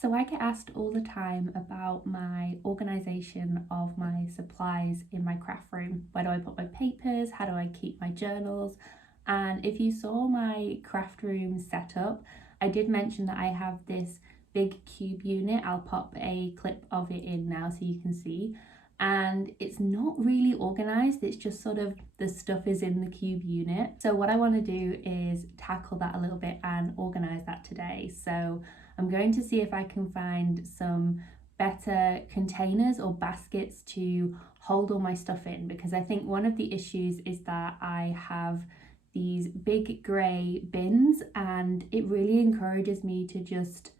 So I get asked all the time about my organisation of my supplies in my craft room. Where do I put my papers? How do I keep my journals? And if you saw my craft room setup, I did mention that I have this big cube unit. I'll pop a clip of it in now so you can see. And it's not really organised, it's just sort of the stuff is in the cube unit. So what I want to do is tackle that a little bit and organise that today. So I'm going to see if I can find some better containers or baskets to hold all my stuff in, because I think one of the issues is that I have these big grey bins and it really encourages me to just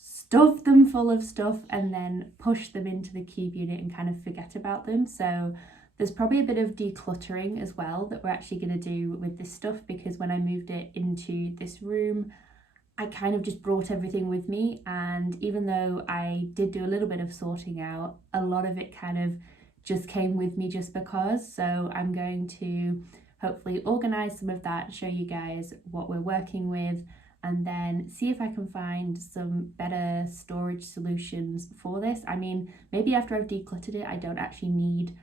stuff them full of stuff and then push them into the cube unit and kind of forget about them. So there's probably a bit of decluttering as well that we're actually going to do with this stuff, because when I moved it into this room, I kind of just brought everything with me, and even though I did do a little bit of sorting out, a lot of it kind of just came with me just because. So I'm going to hopefully organise some of that, show you guys what we're working with, and then see if I can find some better storage solutions for this. I mean, maybe after I've decluttered it, I don't actually need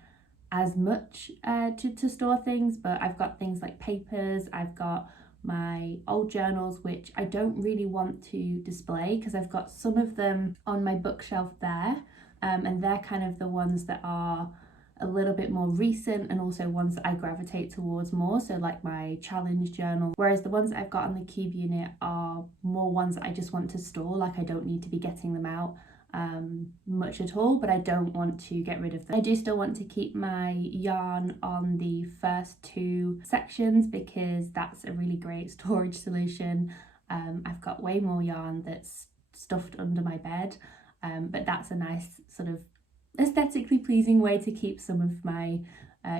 as much to store things, but I've got things like papers, I've got my old journals, which I don't really want to display because I've got some of them on my bookshelf there, and they're kind of the ones that are a little bit more recent and also ones that I gravitate towards more, so like my challenge journal, whereas the ones that I've got on the cube unit are more ones that I just want to store, like I don't need to be getting them out much at all, but I don't want to get rid of them. I do still want to keep my yarn on the first two sections because that's a really great storage solution. I've got way more yarn that's stuffed under my bed, but that's a nice sort of aesthetically pleasing way to keep some of my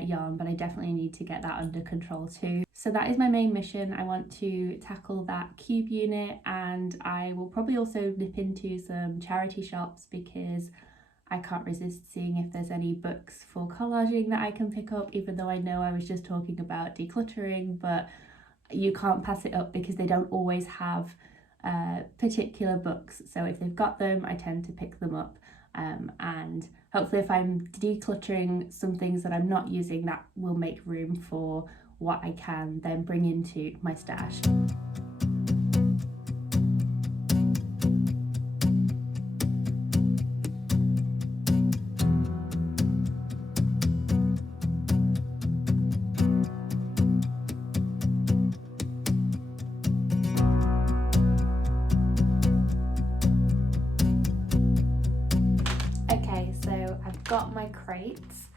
yarn, but I definitely need to get that under control too. So that is my main mission. I want to tackle that cube unit, and I will probably also nip into some charity shops because I can't resist seeing if there's any books for collaging that I can pick up, even though I know I was just talking about decluttering, but you can't pass it up because they don't always have particular books. So if they've got them, I tend to pick them up. And hopefully if I'm decluttering some things that I'm not using, that will make room for what I can then bring into my stash. Okay, so I've got my crates.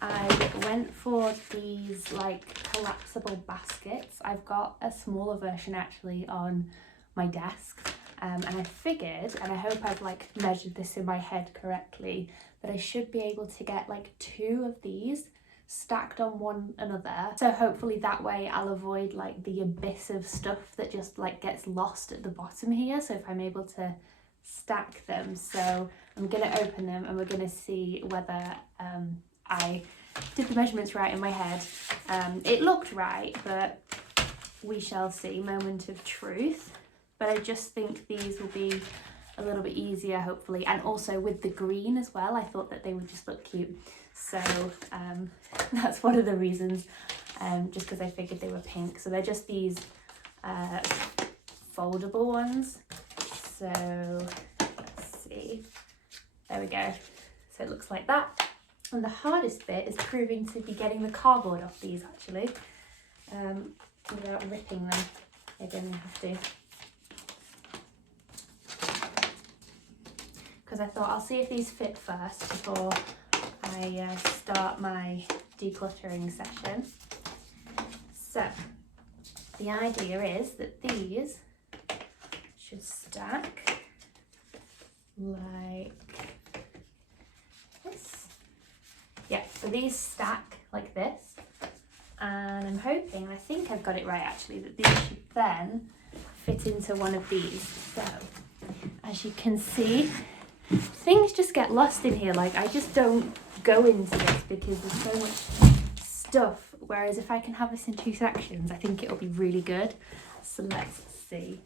I went for these like collapsible baskets. I've got a smaller version actually on my desk, and I figured, and I hope I've like measured this in my head correctly, that I should be able to get like 2 of these stacked on one another. So hopefully that way I'll avoid like the abyss of stuff that just like gets lost at the bottom here. So if I'm able to stack them, so I'm gonna open them and we're gonna see whether I did the measurements right in my head. It looked right, but we shall see. Moment of truth. But I just think these will be a little bit easier, hopefully, and also with the green as well. I thought that they would just look cute, so that's one of the reasons, just because I figured they were pink. So they're just these foldable ones. So let's see, there we go. So it looks like that. And the hardest bit is proving to be getting the cardboard off these actually, without ripping them. Again, you have to. Because I thought I'll see if these fit first before I start my decluttering session. So the idea is that these should stack like this. Yeah, so these stack like this, and I'm hoping, I think I've got it right actually, that these should then fit into one of these. So as you can see, things just get lost in here. Like I just don't go into this because there's so much stuff, whereas if I can have this in 2 sections, I think it'll be really good. So let's see.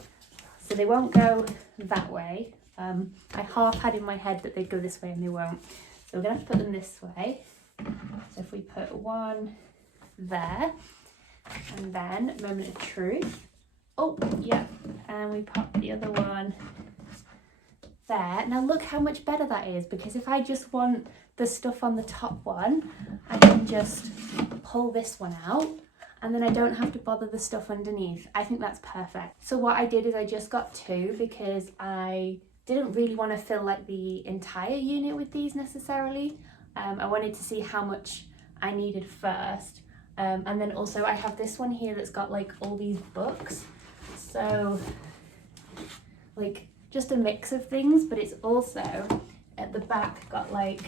So they won't go that way, I half had in my head that they'd go this way and they won't. So we're gonna have to put them this way. So if we put one there, and then moment of truth. Oh, yeah, and we pop the other one there. Now look how much better that is, because if I just want the stuff on the top one, I can just pull this one out and then I don't have to bother the stuff underneath. I think that's perfect. So what I did is I just got two because I didn't really want to fill like the entire unit with these necessarily. I wanted to see how much I needed first. And then also I have this one here that's got like all these books. So like just a mix of things, but it's also at the back got like,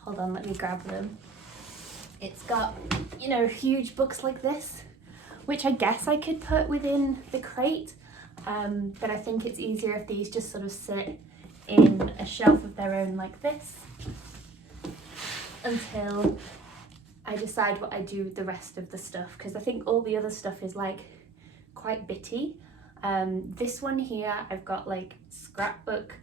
hold on, let me grab them. It's got, you know, huge books like this, which I guess I could put within the crate, but I think it's easier if these just sort of sit in a shelf of their own like this until I decide what I do with the rest of the stuff, because I think all the other stuff is like quite bitty. This one here I've got like scrapbook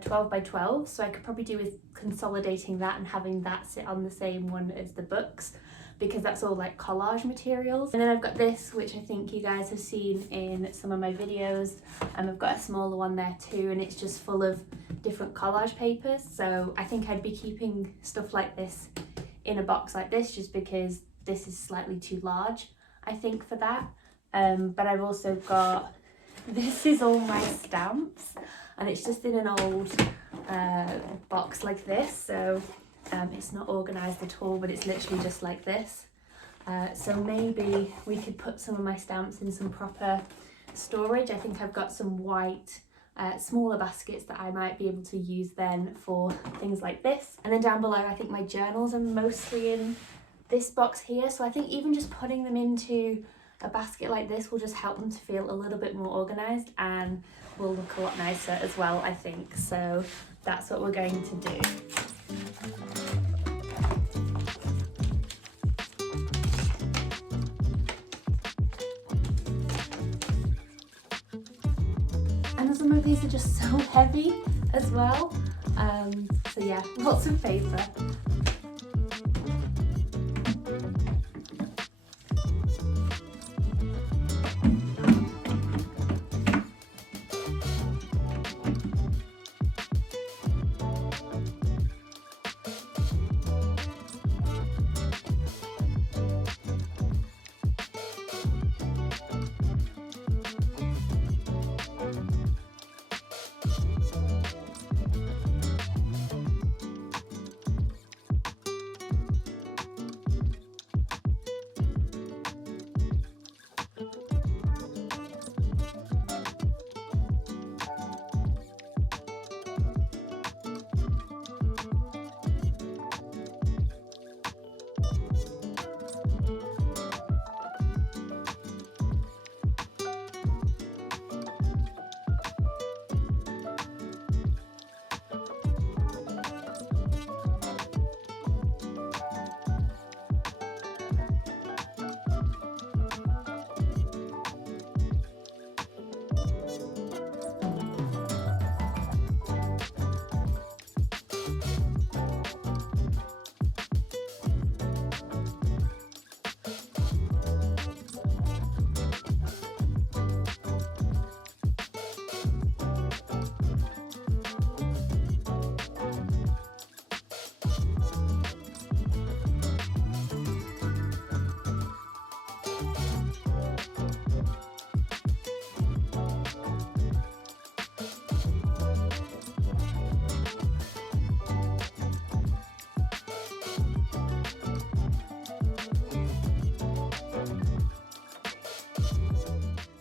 12 by 12, so I could probably do with consolidating that and having that sit on the same one as the books, because that's all like collage materials. And then I've got this, which I think you guys have seen in some of my videos, and I've got a smaller one there too, and it's just full of different collage papers. So I think I'd be keeping stuff like this in a box like this, just because this is slightly too large, I think, for that. But I've also got, this is all my stamps, and it's just in an old box like this, so it's not organised at all, but it's literally just like this. So maybe we could put some of my stamps in some proper storage. I think I've got some white smaller baskets that I might be able to use then for things like this. And then down below I think my journals are mostly in this box here, so I think even just putting them into a basket like this will just help them to feel a little bit more organised and will look a lot nicer as well, I think. So that's what we're going to do. And some of these are just so heavy as well. So yeah, lots of paper.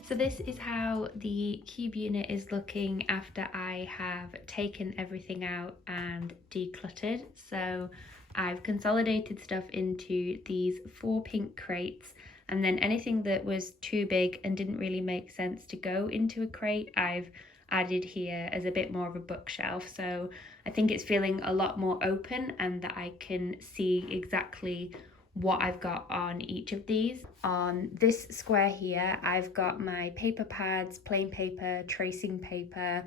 So this is how the cube unit is looking after I have taken everything out and decluttered. So I've consolidated stuff into these 4 pink crates, and then anything that was too big and didn't really make sense to go into a crate, I've added here as a bit more of a bookshelf. So I think it's feeling a lot more open and that I can see exactly what I've got on each of these. On this square here, I've got my paper pads, plain paper, tracing paper,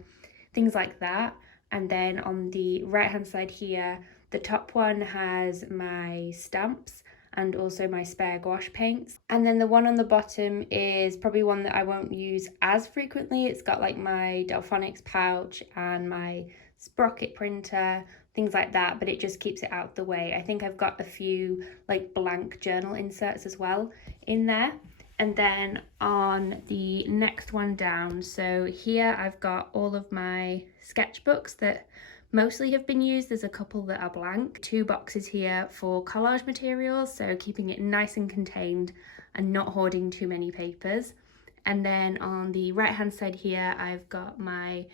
things like that. And then on the right hand side here, the top one has my stamps and also my spare gouache paints. And then the one on the bottom is probably one that I won't use as frequently. It's got like my Delphonics pouch and my sprocket printer, things like that, but it just keeps it out of the way. I think I've got a few like blank journal inserts as well in there. And then on the next one down, so here I've got all of my sketchbooks that mostly have been used. There's a couple that are blank. 2 boxes here for collage materials, so keeping it nice and contained and not hoarding too many papers. And then on the right hand side here, I've got my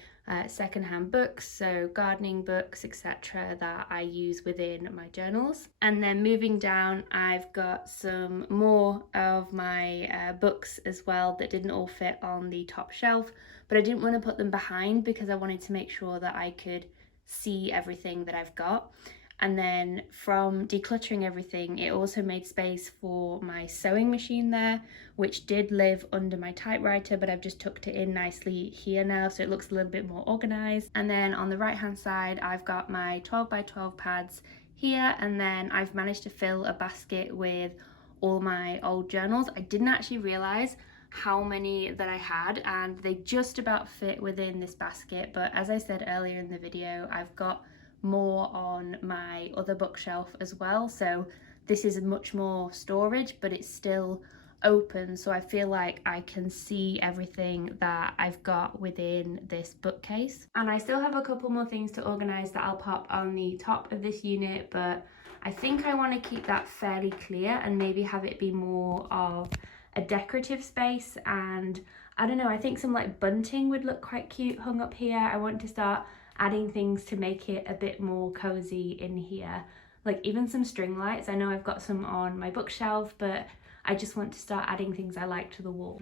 secondhand books, so gardening books, etc., that I use within my journals. And then moving down, I've got some more of my books as well that didn't all fit on the top shelf, but I didn't want to put them behind because I wanted to make sure that I could see everything that I've got. And then from decluttering everything, it also made space for my sewing machine there, which did live under my typewriter, but I've just tucked it in nicely here now, so it looks a little bit more organized. And then on the right hand side, I've got my 12 by 12 pads here, and then I've managed to fill a basket with all my old journals. I didn't actually realize how many that I had, and they just about fit within this basket, but as I said earlier in the video, I've got more on my other bookshelf as well, so this is much more storage, but it's still open, so I feel like I can see everything that I've got within this bookcase. And I still have a couple more things to organize that I'll pop on the top of this unit, but I think I want to keep that fairly clear and maybe have it be more of a decorative space. And I don't know, I think some like bunting would look quite cute hung up here. I want to start adding things to make it a bit more cozy in here, like even some string lights. I know I've got some on my bookshelf, but I just want to start adding things I like to the wall.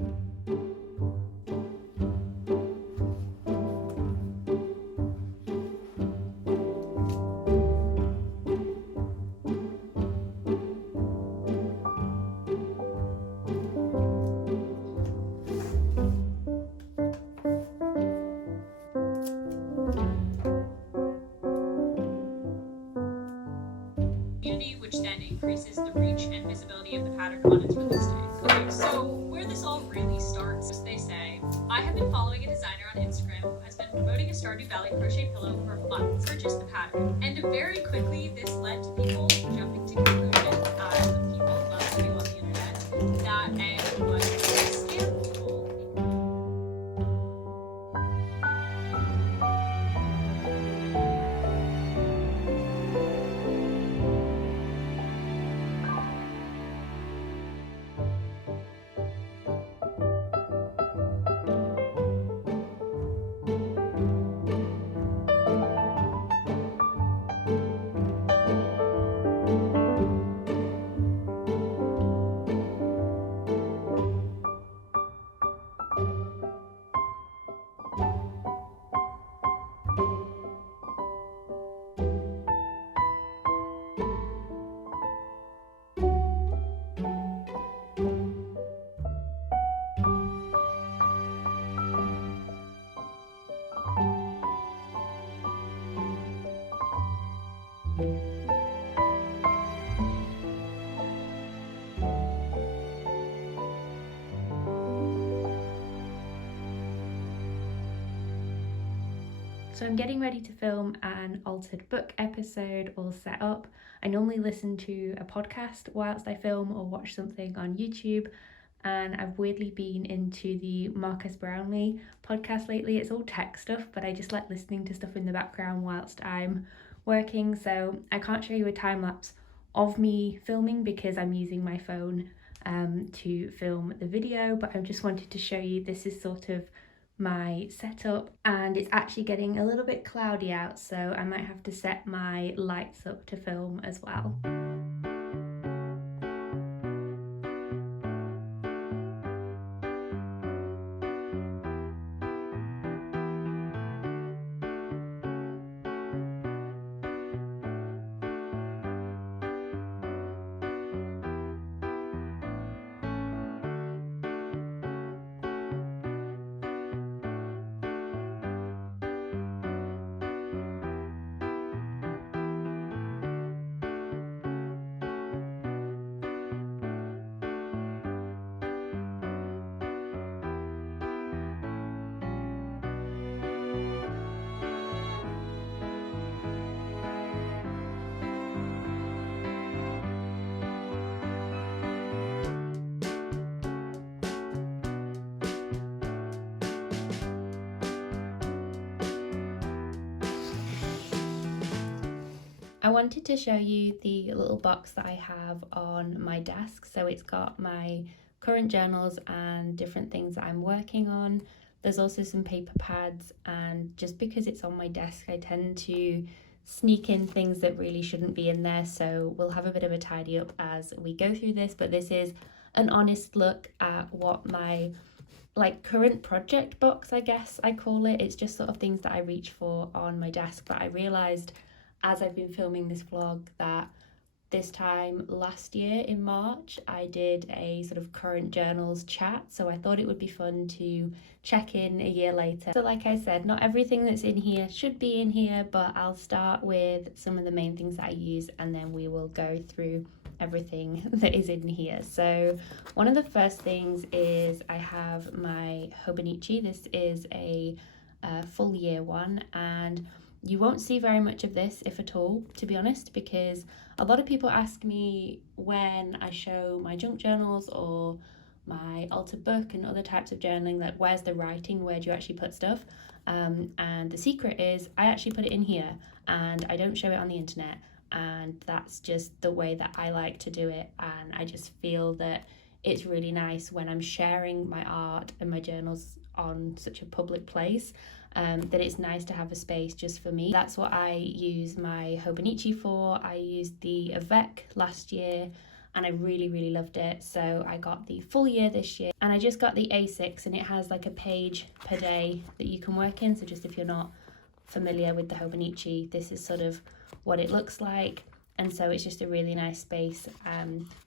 Which then increases the reach and visibility of the pattern on its release day. Okay, so where this all really starts, they say, I have been following a designer on Instagram who has been promoting a Stardew Valley crochet pillow for months. Purchased the pattern, and very quickly this led to people jumping to conclusions, as people love to do on the internet, that egg was a scam tool. So I'm getting ready to film an altered book episode all set up. I normally listen to a podcast whilst I film or watch something on YouTube, and I've weirdly been into the Marcus Brownlee podcast lately. It's all tech stuff, but I just like listening to stuff in the background whilst I'm working, so I can't show you a time lapse of me filming because I'm using my phone to film the video, but I just wanted to show you this is sort of my setup, and it's actually getting a little bit cloudy out, so I might have to set my lights up to film as well. I wanted to show you the little box that I have on my desk. So it's got my current journals and different things that I'm working on. There's also some paper pads, and just because it's on my desk, I tend to sneak in things that really shouldn't be in there. So we'll have a bit of a tidy up as we go through this, but this is an honest look at what my current project box, I guess I call it. It's just sort of things that I reach for on my desk. But I realized as I've been filming this vlog that this time last year in March, I did a sort of current journals chat. So I thought it would be fun to check in a year later. So like I said, not everything that's in here should be in here, but I'll start with some of the main things that I use, and then we will go through everything that is in here. So one of the first things is I have my Hobonichi. This is a full year one, and you won't see very much of this, if at all, to be honest, because a lot of people ask me when I show my junk journals or my altar book and other types of journaling, like, where's the writing, where do you actually put stuff? And the secret is I actually put it in here, and I don't show it on the internet, and that's just the way that I like to do it. And I just feel that it's really nice when I'm sharing my art and my journals on such a public place, that it's nice to have a space just for me. That's what I use my Hobonichi for. I used the Avec last year and I really loved it, so I got the full year this year, and I just got the A6, and it has like a page per day that you can work in. So just if you're not familiar with the Hobonichi, this is sort of what it looks like. And so it's just a really nice space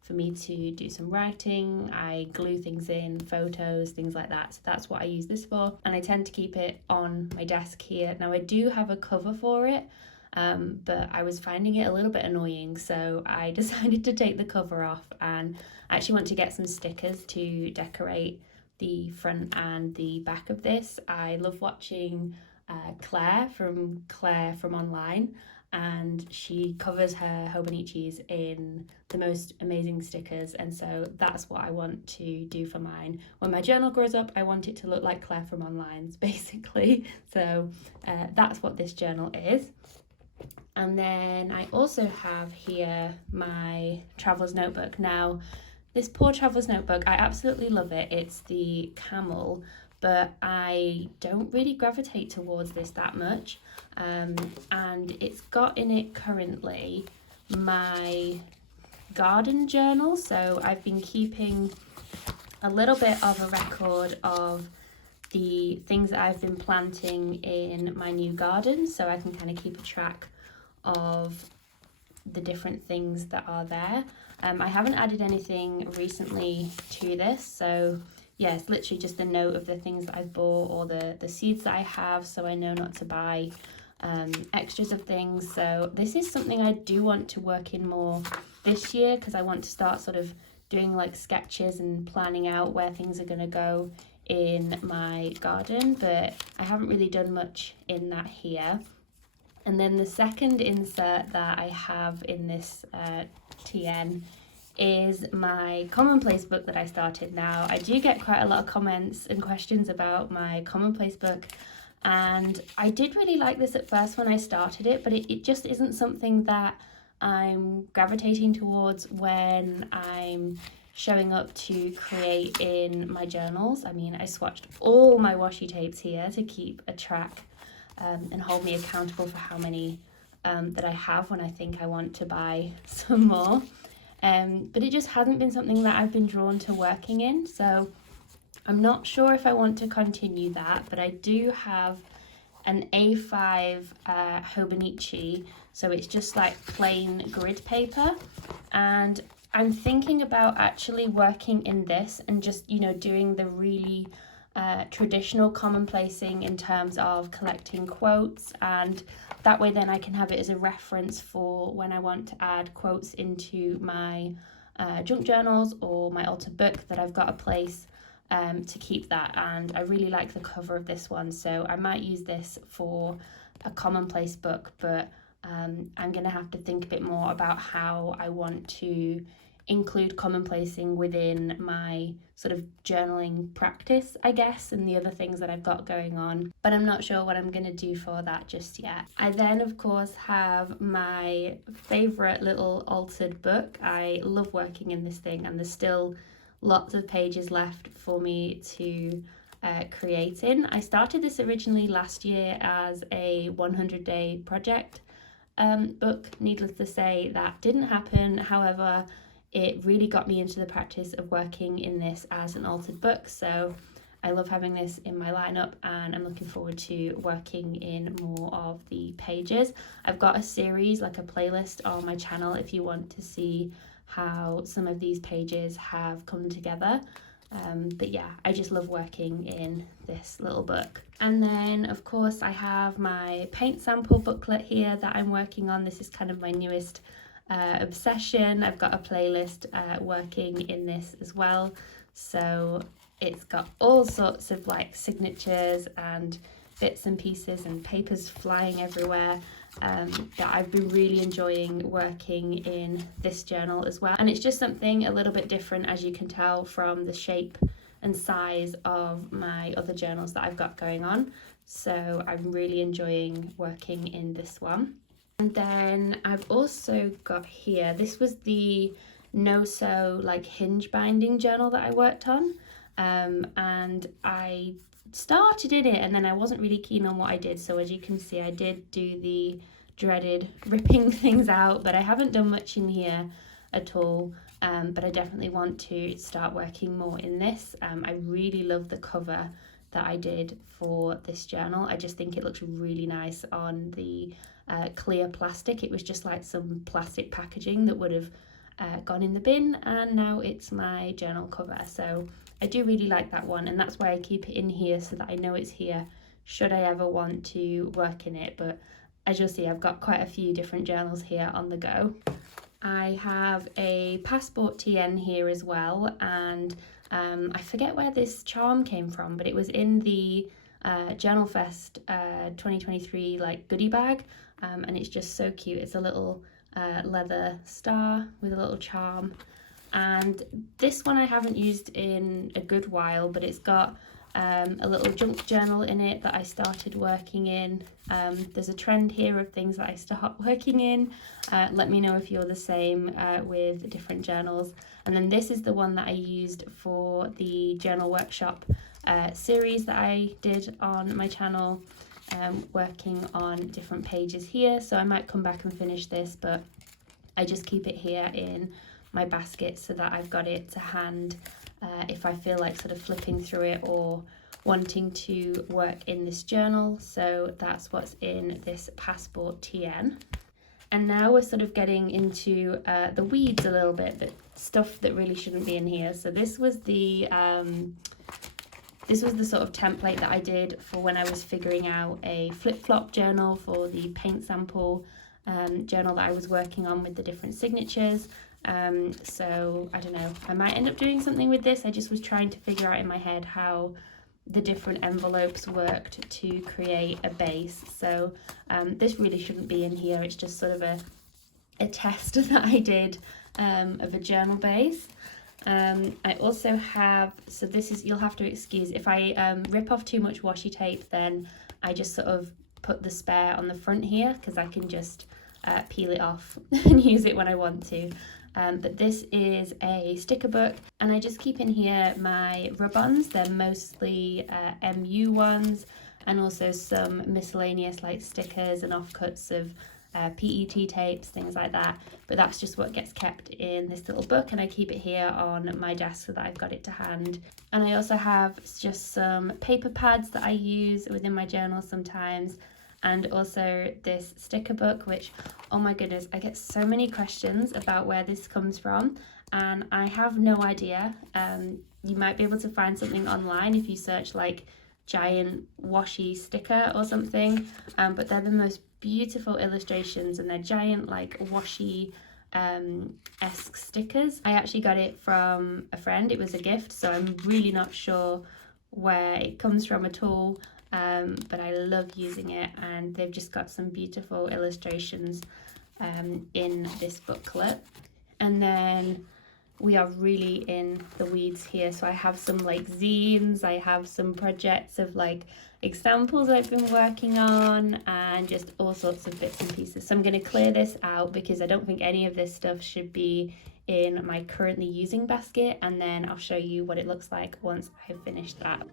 for me to do some writing. I glue things in, photos, things like that. So that's what I use this for. And I tend to keep it on my desk here. Now I do have a cover for it, but I was finding it a little bit annoying. So I decided to take the cover off, and I actually want to get some stickers to decorate the front and the back of this. I love watching Claire from online, and she covers her Hobonichis in the most amazing stickers, and so that's what I want to do for mine. When my journal grows up, I want it to look like Claire from Online's, basically. So that's what this journal is. And then I also have here my traveler's notebook. Now, this poor traveler's notebook, I absolutely love it. It's the camel, but I don't really gravitate towards this that much. And it's got in it currently my garden journal. So I've been keeping a little bit of a record of the things that I've been planting in my new garden, so I can kind of keep a track of the different things that are there. I haven't added anything recently to this, so yeah, it's literally just a note of the things that I've bought or the seeds that I have, so I know not to buy extras of things. So this is something I do want to work in more this year, because I want to start sort of doing like sketches and planning out where things are going to go in my garden, but I haven't really done much in that here. And then the second insert that I have in this TN is my commonplace book that I started. Now, I do get quite a lot of comments and questions about my commonplace book, and I did really like this at first when I started it, but it just isn't something that I'm gravitating towards when I'm showing up to create in my journals. I mean, I swatched all my washi tapes here to keep a track and hold me accountable for how many that I have when I think I want to buy some more. But it just hasn't been something that I've been drawn to working in, so I'm not sure if I want to continue that. But I do have an A5 Hobonichi, so it's just like plain grid paper, and I'm thinking about actually working in this and just, you know, doing the really traditional commonplacing in terms of collecting quotes, and that way then I can have it as a reference for when I want to add quotes into my junk journals or my altar book, that I've got a place to keep that. And I really like the cover of this one, so I might use this for a commonplace book, but I'm gonna have to think a bit more about how I want to include commonplacing within my sort of journaling practice, I guess, and the other things that I've got going on, but I'm not sure what I'm going to do for that just yet. I then, of course, have my favourite little altered book. I love working in this thing, and there's still lots of pages left for me to create in. I started this originally last year as a 100-day project book. Needless to say, that didn't happen. However, it really got me into the practice of working in this as an altered book. So I love having this in my lineup, and I'm looking forward to working in more of the pages. I've got a series, like a playlist on my channel if you want to see how some of these pages have come together. But yeah, I just love working in this little book. And then of course I have my paint sample booklet here that I'm working on. This is kind of my newest obsession. I've got a playlist working in this as well. So it's got all sorts of like signatures and bits and pieces and papers flying everywhere. That I've been really enjoying working in this journal as well. And it's just something a little bit different, as you can tell from the shape and size of my other journals that I've got going on. So I'm really enjoying working in this one. And then I've also got here, this was the no-sew like hinge binding journal that I worked on. And I started in it and then I wasn't really keen on what I did, so as you can see I did do the dreaded ripping things out, but I haven't done much in here at all. But I definitely want to start working more in this. I really love the cover that I did for this journal. I just think it looks really nice on the clear plastic. It was just like some plastic packaging that would have gone in the bin, and now it's my journal cover. So I do really like that one, and that's why I keep it in here so that I know it's here should I ever want to work in it. But as you'll see, I've got quite a few different journals here on the go. I have a passport TN here as well, and I forget where this charm came from, but it was in the Journal Fest 2023 like goodie bag, and it's just so cute. It's a little leather star with a little charm. And this one I haven't used in a good while, but it's got a little junk journal in it that I started working in. There's a trend here of things that I start working in. Let me know if you're the same with different journals. And then this is the one that I used for the journal workshop series that I did on my channel, working on different pages here. So I might come back and finish this, but I just keep it here in my basket so that I've got it to hand if I feel like sort of flipping through it or wanting to work in this journal. So that's what's in this passport TN. And now we're sort of getting into the weeds a little bit, the stuff that really shouldn't be in here. So this was the sort of template that I did for when I was figuring out a flip-flop journal for the paint sample journal that I was working on with the different signatures. So I don't know, I might end up doing something with this. I just was trying to figure out in my head how the different envelopes worked to create a base. So this really shouldn't be in here. It's just sort of a test that I did of a journal base. I also have, so this is, you'll have to excuse if I rip off too much washi tape, then I just sort of put the spare on the front here because I can just peel it off and use it when I want to. But this is a sticker book, and I just keep in here my rub-ons. They're mostly MU ones, and also some miscellaneous like stickers and offcuts of PET tapes, things like that. But that's just what gets kept in this little book, and I keep it here on my desk so that I've got it to hand. And I also have just some paper pads that I use within my journal sometimes, and also this sticker book, which, oh my goodness, I get so many questions about where this comes from, and I have no idea. You might be able to find something online if you search like giant washi sticker or something, but they're the most beautiful illustrations, and they're giant like washi esque stickers. I actually got it from a friend. It was a gift, so I'm really not sure where it comes from at all. But I love using it, and they've just got some beautiful illustrations in this booklet. And then we are really in the weeds here. So I have some like zines, I have some projects of like examples I've been working on, and just all sorts of bits and pieces. So I'm going to clear this out because I don't think any of this stuff should be in my currently using basket, and then I'll show you what it looks like once I've finished that.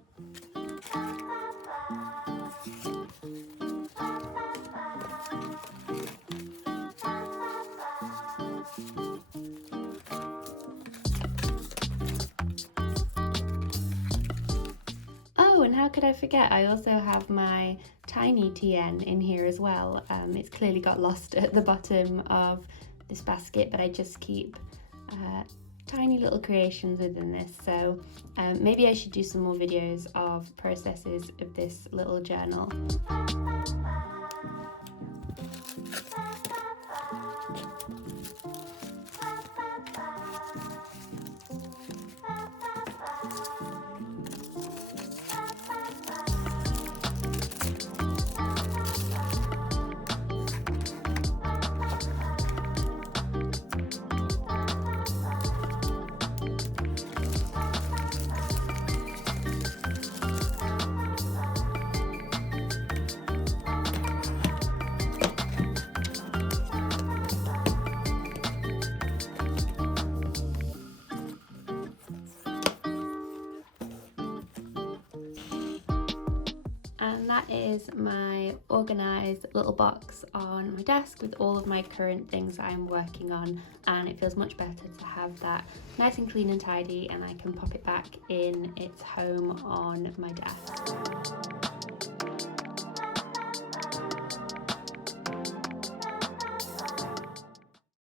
Oh, and how could I forget? I also have my tiny TN in here as well. It's clearly got lost at the bottom of this basket, but I just keep tiny little creations within this. So maybe I should do some more videos of processes of this little journal. And that is my organised little box on my desk with all of my current things that I'm working on, and it feels much better to have that nice and clean and tidy, and I can pop it back in its home on my desk.